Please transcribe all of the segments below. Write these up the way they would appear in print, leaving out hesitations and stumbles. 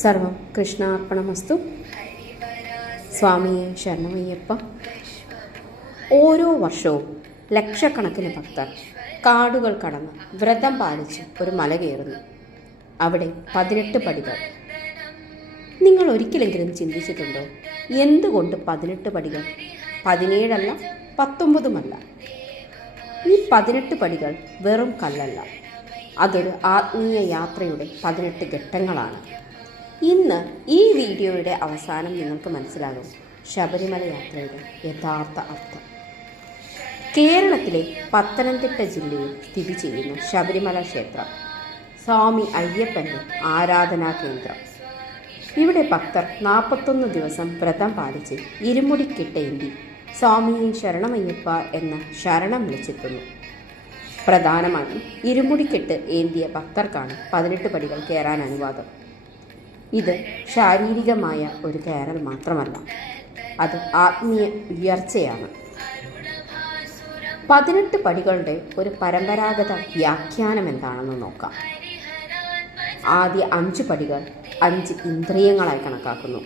സർവം കൃഷ്ണാർപ്പണമസ്തു. സ്വാമിയെ ശരണമയ്യപ്പ. ഓരോ വർഷവും ലക്ഷക്കണക്കിന് ഭക്തർ കാടുകൾ കടന്ന് വ്രതം പാലിച്ച് ഒരു മല കയറുന്നു. അവിടെ 18 പടികൾ. നിങ്ങൾ ഒരിക്കലെങ്കിലും ചിന്തിച്ചിട്ടുണ്ടോ, എന്തുകൊണ്ട് 18 പടികൾ? 17 അല്ല, 19 അല്ല. ഈ 18 പടികൾ വെറും കല്ലല്ല, അതൊരു ആത്മീയ യാത്രയുടെ 18 ഘട്ടങ്ങളാണ്. ഇന്ന് ഈ വീഡിയോയുടെ അവസാനം നിങ്ങൾക്ക് മനസ്സിലാകും ശബരിമല യാത്രയുടെ യഥാർത്ഥ അർത്ഥം. കേരളത്തിലെ പത്തനംതിട്ട ജില്ലയിൽ സ്ഥിതി ചെയ്യുന്ന ശബരിമല ക്ഷേത്രം സ്വാമി അയ്യപ്പൻ്റെ ആരാധനാ കേന്ദ്രം. ഇവിടെ ഭക്തർ 41 ദിവസം വ്രതം പാലിച്ച് ഇരുമുടിക്കെട്ടേന്തി സ്വാമിയെ ശരണമയ്യപ്പ എന്ന ശരണം വിളിച്ചെത്തുന്നു. പ്രധാനമായും ഇരുമുടിക്കെട്ട് ഏന്തിയ ഭക്തർക്കാണ് 18 പടികൾ കയറാൻ അനുവാദം. ഇത് ശാരീരികമായ ഒരു കയറൽ മാത്രമല്ല, അത് ആത്മീയ ഉയർച്ചയാണ്. 18 പടികളുടെ ഒരു പരമ്പരാഗത വ്യാഖ്യാനം എന്താണെന്ന് നോക്കാം. ആദ്യ 5 പടികൾ 5 ഇന്ദ്രിയങ്ങളായി കണക്കാക്കുന്നു.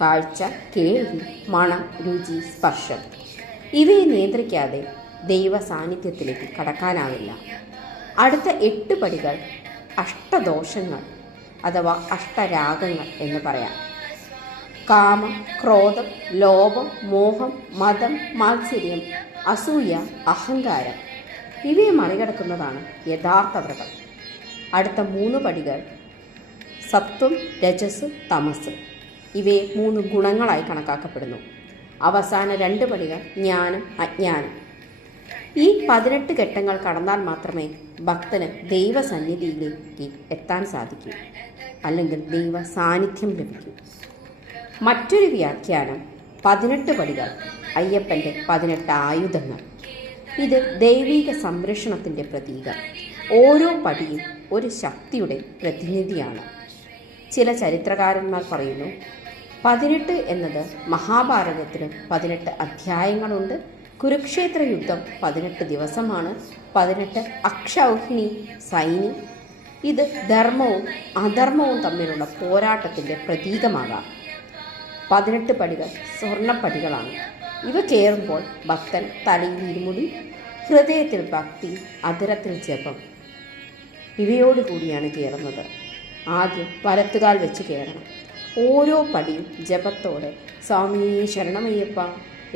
കാഴ്ച, കേൾവി, മണം, രുചി, സ്പർശം. ഇവയെ നിയന്ത്രിക്കാതെ ദൈവ സാന്നിധ്യത്തിലേക്ക് കടക്കാനാവില്ല. അടുത്ത 8 പടികൾ അഷ്ടദോഷങ്ങൾ അഥവാ അഷ്ടരാഗങ്ങൾ എന്ന് പറയാം. കാമം, ക്രോധം, ലോഭം, മോഹം, മതം, മാത്സര്യം, അസൂയ, അഹങ്കാരം ഇവയെ മറികടക്കുന്നതാണ് യഥാർത്ഥ വ്രതം. അടുത്ത 3 പടികൾ സത്വം, രജസ്, തമസ്. ഇവയെ 3 ഗുണങ്ങളായി കണക്കാക്കപ്പെടുന്നു. അവസാന 2 പടികൾ ജ്ഞാനം, അജ്ഞാനം. ഈ 18 ഘട്ടങ്ങൾ കടന്നാൽ മാത്രമേ ഭക്തന് ദൈവസന്നിധിയിലേക്ക് എത്താൻ സാധിക്കൂ, അല്ലെങ്കിൽ ദൈവ സാന്നിധ്യം ലഭിക്കൂ. മറ്റൊരു വ്യാഖ്യാനം 18 പടികൾ അയ്യപ്പൻ്റെ 18 ആയുധങ്ങൾ. ഇത് ദൈവിക സംരക്ഷണത്തിൻ്റെ പ്രതീകം. ഓരോ പടിയും ഒരു ശക്തിയുടെ പ്രതിനിധിയാണ്. ചില ചരിത്രകാരന്മാർ പറയുന്നു, 18 എന്നത് മഹാഭാരതത്തിന് 18 അധ്യായങ്ങളുണ്ട്. കുരുക്ഷേത്ര യുദ്ധം 18 ദിവസമാണ്. 18 അക്ഷൗഹിണി സൈനി. ഇത് ധർമ്മവും അധർമ്മവും തമ്മിലുള്ള പോരാട്ടത്തിൻ്റെ പ്രതീകമാകാം. 18 പടികൾ സ്വർണ്ണപ്പടികളാണ്. ഇവ കയറുമ്പോൾ ഭക്തൻ തലയിൽ ഇരുമുടി, ഹൃദയത്തിൽ ഭക്തി, അധരത്തിൽ ജപം ഇവയോടുകൂടിയാണ് കയറുന്നത്. ആദ്യം വലത്തുകാൽ വെച്ച് കയറണം. ഓരോ പടിയും ജപത്തോടെ സ്വാമിയെ ശരണമയ്യപ്പ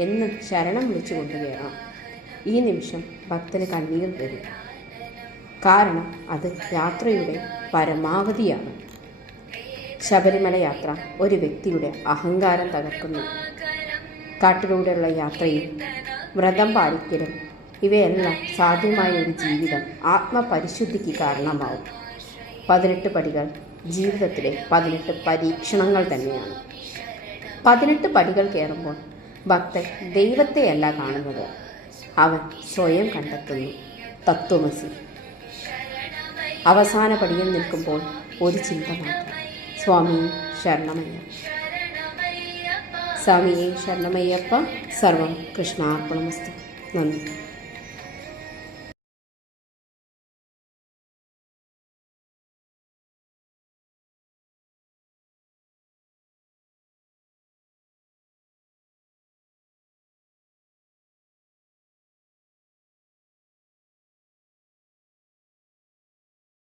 എന്ന് ശരണം വിളിച്ചുകൊണ്ട് കയറണം. ഈ നിമിഷം ഭക്തന് കണ്ണീർ വരും. കാരണം അത് യാത്രയുടെ പരമാവധിയാണ്. ശബരിമല യാത്ര ഒരു വ്യക്തിയുടെ അഹങ്കാരം തകർക്കുന്നു. കാട്ടിലൂടെയുള്ള യാത്രയും വ്രതം പാലിക്കലും ഇവയെല്ലാം സാധ്യമായ ഒരു ജീവിതം ആത്മപരിശുദ്ധിക്ക് കാരണമാവും. 18 പടികൾ ജീവിതത്തിലെ 18 പരീക്ഷണങ്ങൾ തന്നെയാണ്. 18 പടികൾ കയറുമ്പോൾ ഭക്തൻ ദൈവത്തെയല്ല കാണുന്നത്, അവൻ സ്വയം കണ്ടെത്തുന്നു. തത്വമസി. അവസാന പടിയിൽ നിൽക്കുമ്പോൾ ഒരു ചിന്ത മാത്രം, സ്വാമിയെ ശരണമയ്യപ്പ. സ്വാമിയെ ശരണമയ്യപ്പ. സർവം കൃഷ്ണാർപ്പണമസ്തു. നന്ദി.